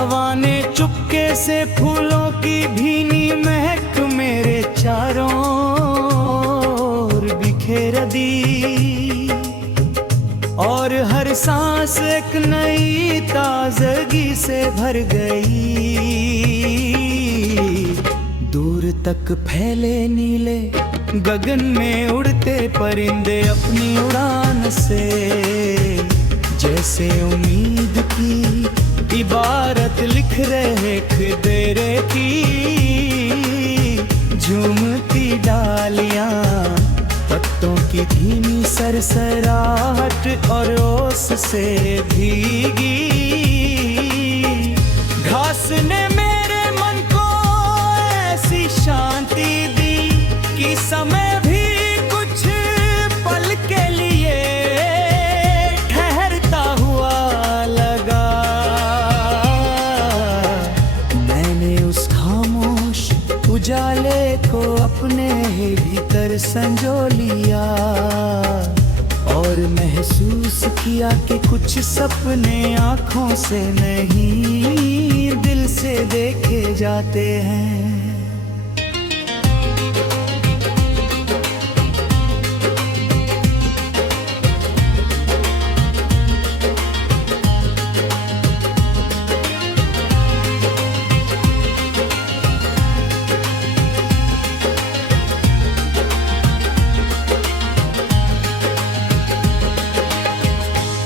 हवा ने चुपके से फूलों की भीनी महक मेरे चारों ओर बिखेर दी, और हर सांस एक नई ताजगी से भर गई। दूर तक फैले नीले गगन में उड़ते परिंदे अपनी उड़ान से जैसे उम्मीद की इबारत लिख रहे खदेरे की। झूमती डालियां, पत्तों की धीमी सरसराहट और ओस से भीगी। घास ने मेरे मन को ऐसी शांति दी कि समय भी कुछ पल के लिए ठहरता हुआ लगा। मैंने उस खामोश उजाले को अपने भीतर संजो लिया और महसूस किया कि कुछ सपने आँखों से नहीं दिल से देखे जाते हैं।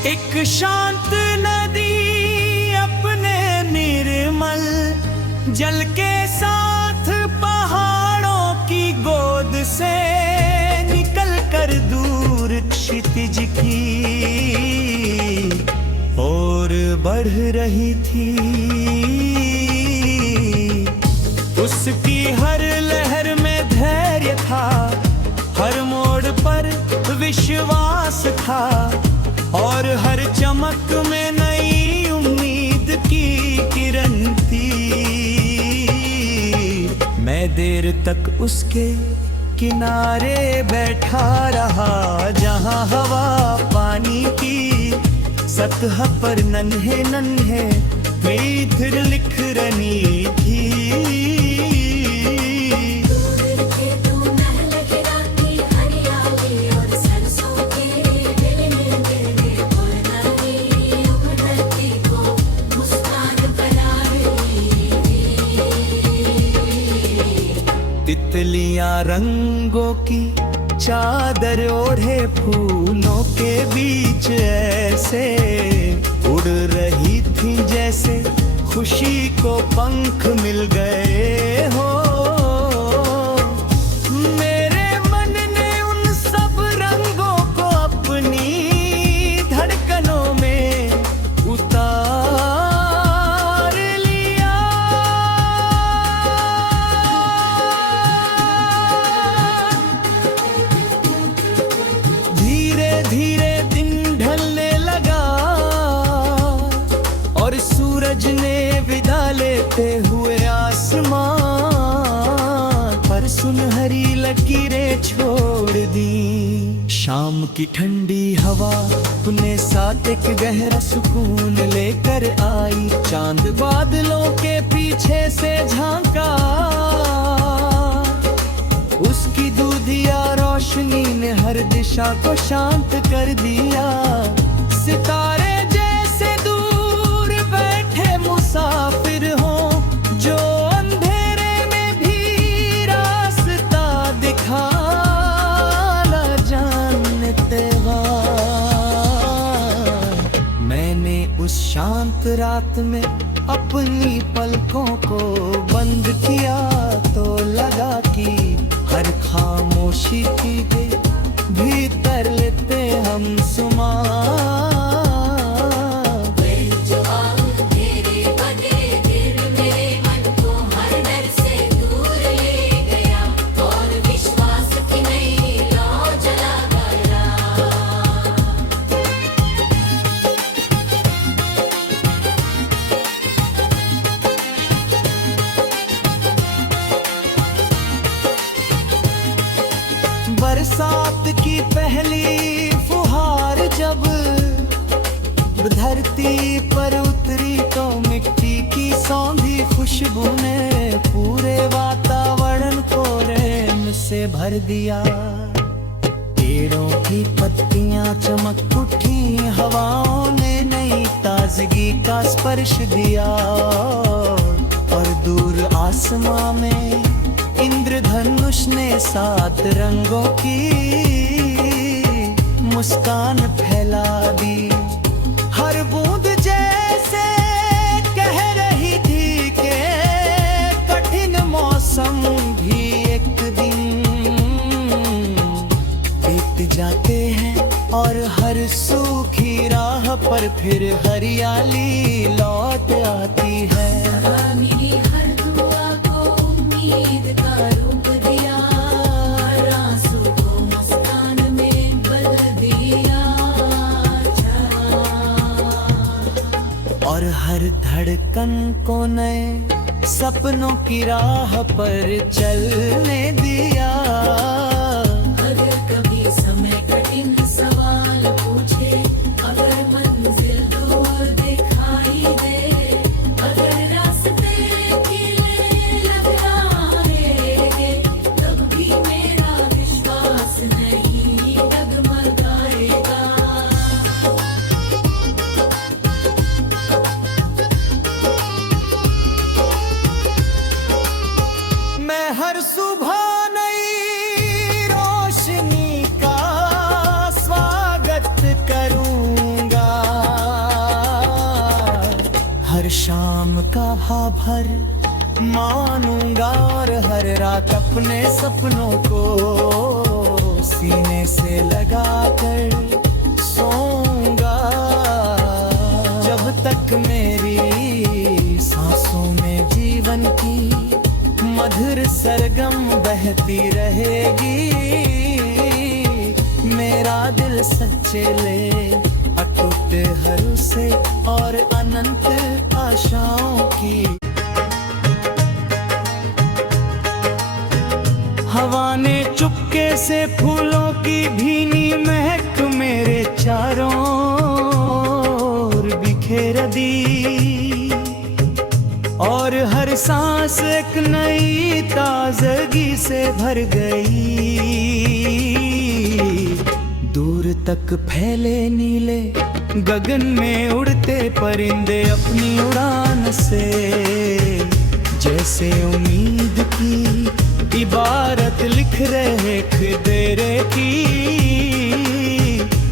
एक शांत नदी अपने निर्मल जल के साथ पहाड़ों की गोद से निकल कर दूर क्षितिज की ओर बढ़ रही थी। उसकी हर लहर में धैर्य था, हर मोड़ पर विश्वास था, और हर चमक में नई उम्मीद की किरण थी। मैं देर तक उसके किनारे बैठा रहा जहां हवा पानी की सतह पर नन्हे नन्हे मित्र लिख रही थी। तितलियां रंगों की चादर ओढ़े फूलों के बीच ऐसे उड़ रही थी जैसे खुशी को पंख मिल गए हो। मेरे मन ने उन सब रंगों को अपनी धड़कनों में उतार लिया। धीरे धीरे दिन ढलने लगा और सूरज ने विदा लेते हुए आसमान पर सुनहरी लकीरें छोड़ दी। शाम की ठंडी हवा अपने साथ एक गहरा सुकून लेकर आई। चांद बादलों के पीछे से झांका, उसकी दूधिया रोशनी ने हर दिशा को शांत कर दिया। सितारे जैसे दूर बैठे मुसाफिर हों जो अंधेरे में भी रास्ता दिखाना जानते हैं। मैंने उस शांत रात में अपनी पलकों को बंद किया तो लगा कि हर खामोशी की भीतर लेते हम सुमा। बरसात की पहली फुहार जब धरती पर उतरी तो मिट्टी की खुशबू ने पूरे वातावरण को प्रेम से भर दिया। पेड़ों की पत्तियां चमक उठी, हवाओं ने नई ताजगी का स्पर्श दिया। और दूर आसमां में इंद्रधनुष ने 7 रंगों की मुस्कान फैला दी। हर बूंद जैसे कह रही थी कि कठिन मौसम भी एक दिन बीत जाते हैं, और हर सूखी राह पर फिर हरियाली लौट आती है। मेरी हर दुआ को उम्मीद का रूप दिया, हर आंसू को मुस्कान में बदल दिया। और हर धड़कन को नए सपनों की राह पर चलने दिया। अगर कभी समय कठिन सवाल पूछे, अगर मंजिल दूर दिखाई दे, अगर रास्ते गीले लग रहे, तब भी मेरा विश्वास नहीं डगमगाएगा। मैं हर सुबह नई रोशनी का स्वागत करूंगा, हर शाम का भाभर मानूंगा, और हर रात अपने सपनों को सीने से लगाकर सोऊंगा। जब तक मेरी सांसों में जीवन की मधुर सरगम बहती रहेगी, मेरा दिल सच्चे ले अटूट भरोसे और अनंत आशाओं की। हवा ने चुपके से फूलों की भीनी महक मेरे चारों ओर बिखेर दी, और हर सांस एक नई ताजगी से भर गई। दूर तक फैले नीले गगन में उड़ते परिंदे अपनी उड़ान से जैसे उम्मीद की इबारत लिख रहे खदेरे की।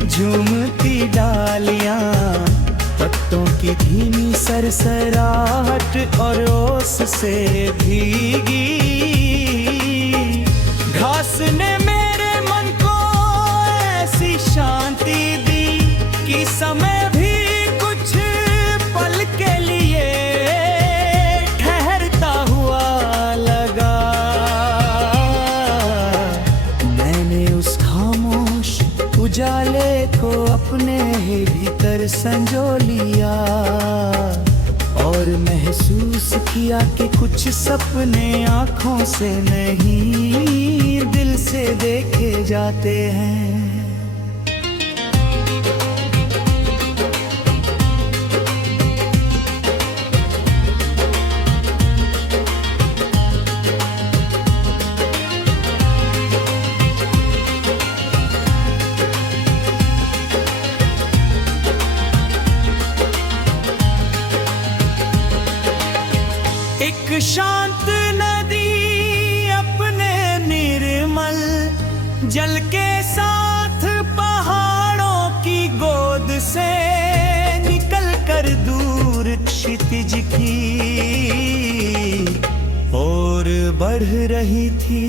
झूमती डालियां, पत्तों की धीमी सरसराहट और ओस से भीगी। घास ने मेरे मन को ऐसी शांति दी कि समय भी कुछ पल के लिए ठहरता हुआ लगा। मैंने उस खामोश उजाले को अपने ही भीतर संजो लिया, और महसूस किया कि कुछ सपने आँखों से नहीं दिल से देखे जाते हैं। एक शांत नदी अपने निर्मल जल के साथ पहाड़ों की गोद से निकल कर दूर क्षितिज की ओर बढ़ रही थी।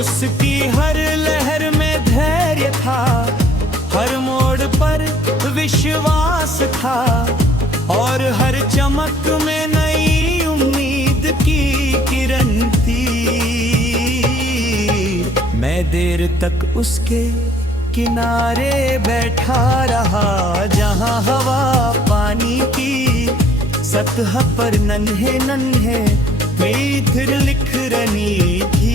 उसकी हर लहर में धैर्य था, हर मोड़ पर विश्वास था, और हर चमक में नई उम्मीद की किरण थी। मैं देर तक उसके किनारे बैठा रहा, जहां हवा पानी की सतह पर नन्हे नन्हे मीठर लिख रही थी।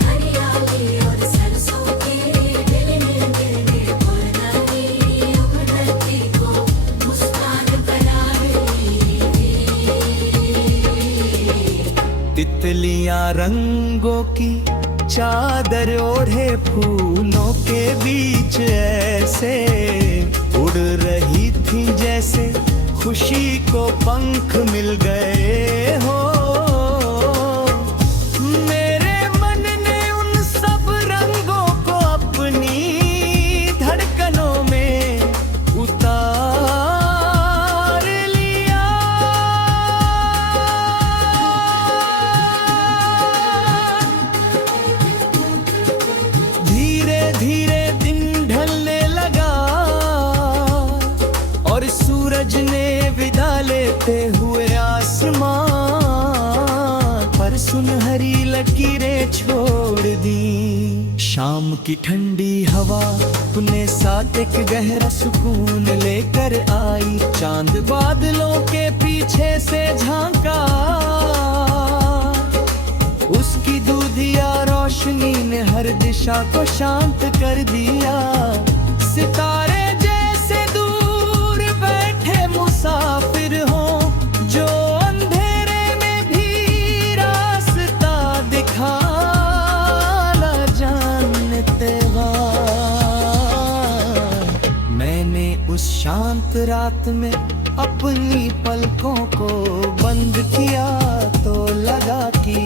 हरियाली और सरसों के रंगों की चादर ओढ़े फूलों के बीच ऐसे उड़ रही थी जैसे खुशी को पंख मिल गए हो। मेरे मन ने उन सब रंगों को अपनी धड़कनों में उतार लिया। धीरे धीरे दिन ढलने लगा और सूरज ने विदा लेते हुए आसमान पर सुनहरी लकीरें छोड़ दी। शाम की ठंडी हवा अपने साथ एक गहरा सुकून लेकर आई। चांद बादलों के पीछे से झांका, उसकी दूधिया रोशनी ने हर दिशा को शांत कर दिया। सितारे जैसे दूर बैठे मुसाफिर हों जो अंधेरे में भी रास्ता दिखाना जानते हैं। मैंने उस शांत रात में अपनी पलकों को बंद किया तो लगा कि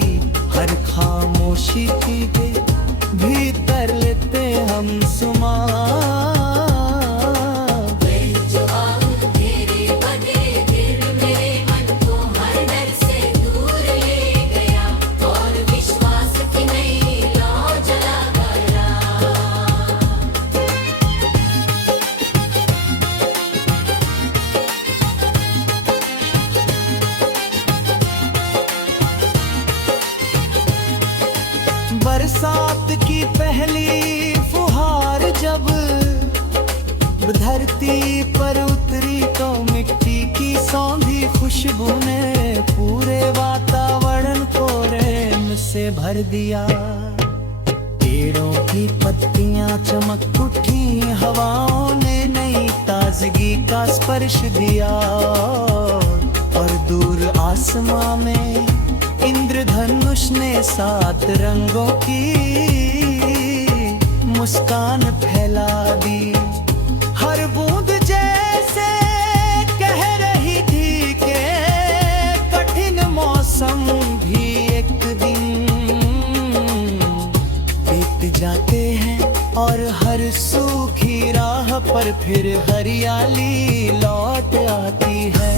हर खामोशी की भीतर लेते हम सुमा। जो आग तेरे बने दिल मेरे मन को हर डर से दूर ले गया और विश्वास की नई लौ जला गया। बरसात की पहली फुहार जब धरती पर उतरी तो मिट्टी की सौंधी खुशबू ने पूरे वातावरण को प्रेम से भर दिया। पेड़ों की पत्तियां चमक उठी, हवाओं ने नई ताजगी का स्पर्श दिया और दूर आसमां में इंद्रधनुष ने 7 रंगों की मुस्कान फैला दी। हर बूंद जैसे कह रही थी कि कठिन मौसम भी एक दिन बीत जाते हैं और हर सूखी राह पर फिर हरियाली लौट आती है।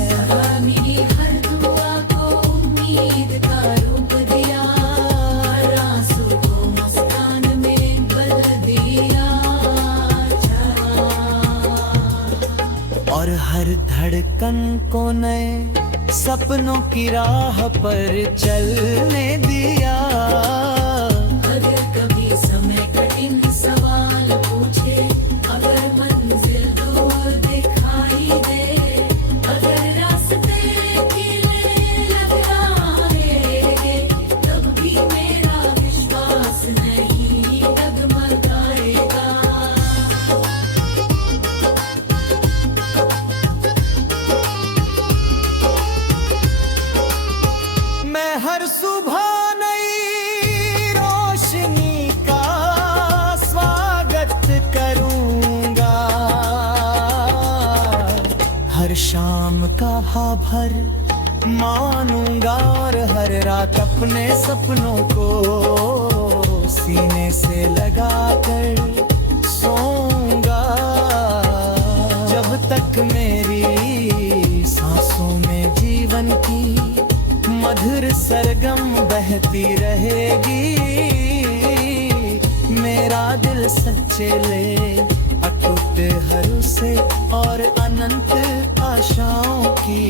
मेरी हर दुआ को उम्मीद का रूप दिया, आंसू को मुस्कान में बदल दिया। और हर धड़कन को नए सपनों की राह पर चलने दिया। अगर कभी समय कठिन सवाल पूछे, अगर मंजिल दूर दिखाई दे, अगर रास्ते खिले लग आएंगे, तब भी मेरा विश्वास नहीं डगमगाएगा। मैं हर सुबह नई रोशनी का स्वागत करूंगा, हर शाम का भाभर मानूंगा और हर रात अपने सपनों को सीने से लगा कर सोऊंगा। जब तक मेरी सांसों में जीवन की मधुर सरगम बहती रहेगी, मेरा दिल सच्चे ले अटूट हरू से और अनंत आशाओं की